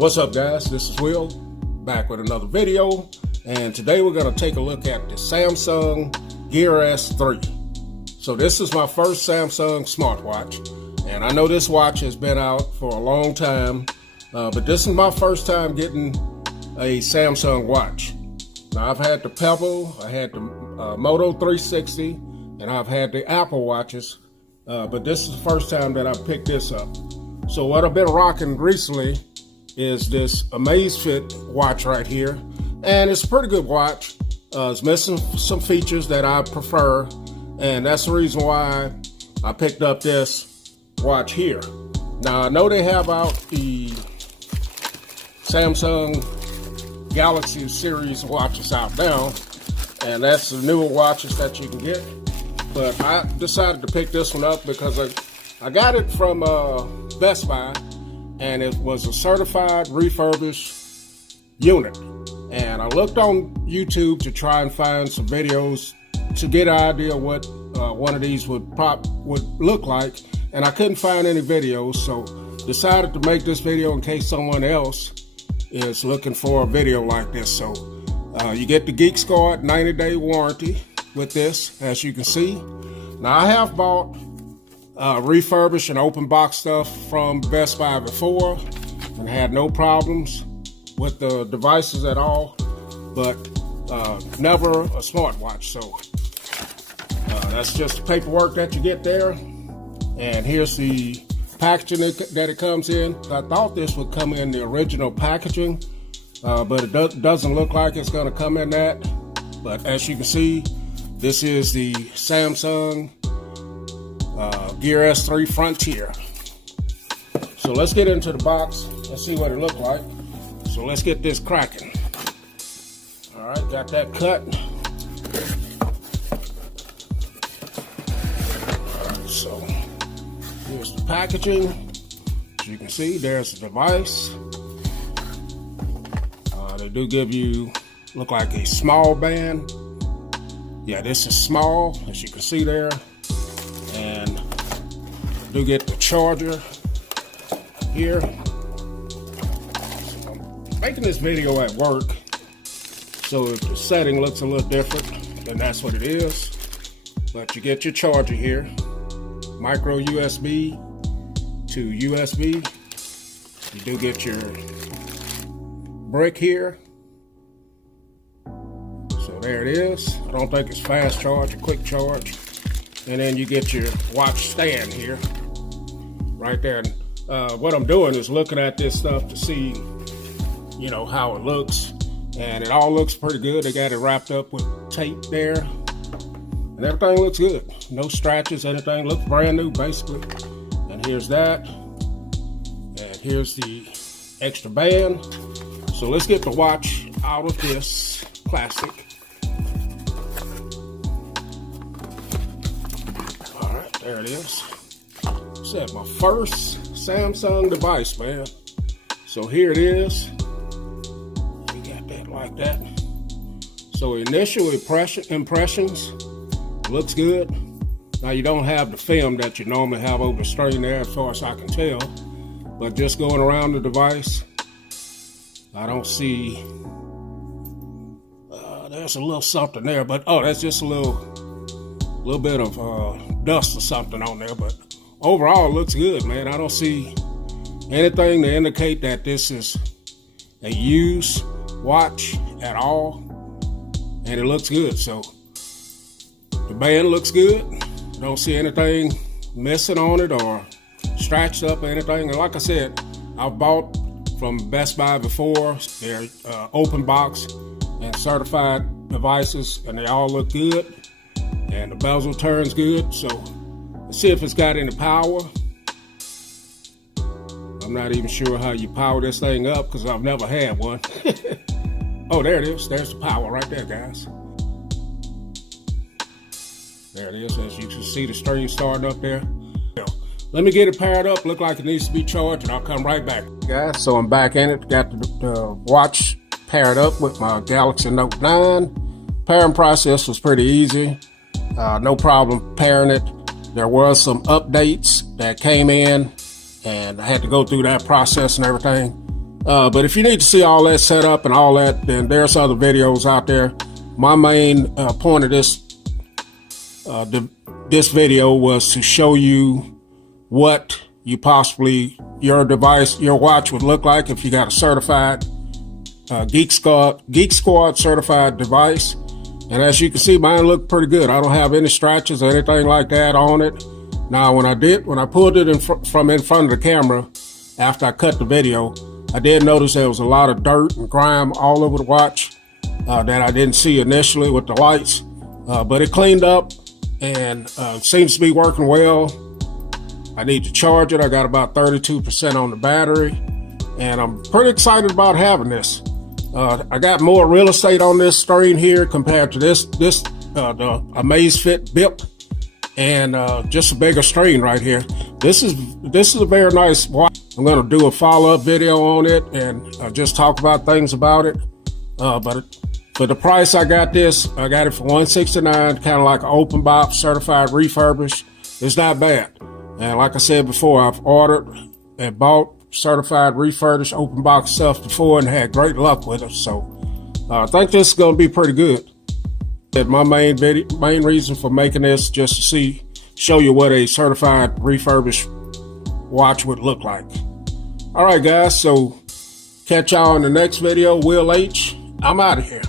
What's up, guys? This is Will, back with another video, and today we're going to take a look at the Samsung Gear S3. So this is my first Samsung smartwatch, and I know this watch has been out for a long time, but this is my first time getting a Samsung watch. Now I've had the Pebble, I had the Moto 360, and I've had the Apple watches, but this is the first time that I picked this up. So what I've been rocking recently is this Amazfit watch right here, and it's a pretty good watch. It's missing some features that I prefer, and that's the reason why I picked up this watch here. Now I know they have out the Samsung Galaxy series watches out now, and that's the newer watches that you can get, but I decided to pick this one up because I got it from Best Buy, and it was a certified refurbished unit. And I looked on YouTube to try and find some videos to get an idea what one of these would look like, and I couldn't find any videos, so decided to make this video in case someone else is looking for a video like this. So you get the Geek Squad 90-day warranty with this, as you can see. Now I have bought refurbished and open box stuff from Best Buy before and had no problems with the devices at all, but never a smartwatch. So that's just the paperwork that you get there, and here's the packaging that it comes in. I thought this would come in the original packaging, but it doesn't look like it's going to come in that. But as you can see, this is the Samsung Gear S3 Frontier. So let's get into the box and see what it looked like. So let's get this cracking. All right, got that cut. All right, so here's the packaging. As you can see, there's the device. They do give you, look like a small band. Yeah, this is small, as you can see there. And do get the charger here. So I'm making this video at work, so if the setting looks a little different, then that's what it is. But you get your charger here, micro USB to USB. You do get your brick here. So there it is. I don't think it's fast charge or quick charge. And then you get your watch stand here, right there. And what I'm doing is looking at this stuff to see, you know, how it looks. And it all looks pretty good. They got it wrapped up with tape there. And everything looks good. No scratches, anything. Looks brand new, basically. And here's that. And here's the extra band. So let's get the watch out of this plastic. There it is. It's my first Samsung device, man. So here it is. We got that like that. So initial impressions, looks good. Now you don't have the film that you normally have over the screen there, as far as I can tell. But just going around the device, I don't see. There's a little something there, but that's just a little bit of dust or something on there, but overall it looks good, man. I don't see anything to indicate that this is a used watch at all, and it looks good. So the band looks good. Don't see anything missing on it or scratched up or anything. And like I said, I've bought from Best Buy before. They're open box and certified devices, and they all look good. And the bezel turns good, so let's see if it's got any power. I'm not even sure how you power this thing up because I've never had one. Oh, there it is. There's the power right there, guys. There it is. As you can see, the string starting up there. Let me get it paired up. Look like it needs to be charged, and I'll come right back. Guys, so I'm back in it. Got the watch paired up with my Galaxy Note 9. Pairing process was pretty easy. No problem pairing it. There were some updates that came in, and I had to go through that process and everything. But if you need to see all that set up and all that, then there's other videos out there. My main point of this video was to show you what your watch would look like if you got a certified Geek Squad Certified device. And as you can see, mine looked pretty good. I don't have any scratches or anything like that on it. Now, when I pulled it from in front of the camera after I cut the video, I did notice there was a lot of dirt and grime all over the watch that I didn't see initially with the lights. But it cleaned up and seems to be working well. I need to charge it. I got about 32% on the battery, and I'm pretty excited about having this. I got more real estate on this screen here compared to the Amazfit BIP, and just a bigger screen right here. This is a very nice watch. I'm going to do a follow-up video on it and just talk about things about it. But for the price I got it for $169, kind of like an open box certified refurbished. It's not bad. And like I said before, I've ordered and bought certified refurbished open box stuff before and had great luck with it. So I think this is going to be pretty good. And my main reason for making this just to show you what a certified refurbished watch would look like. All right, guys. So catch y'all in the next video. Will H. I'm out of here.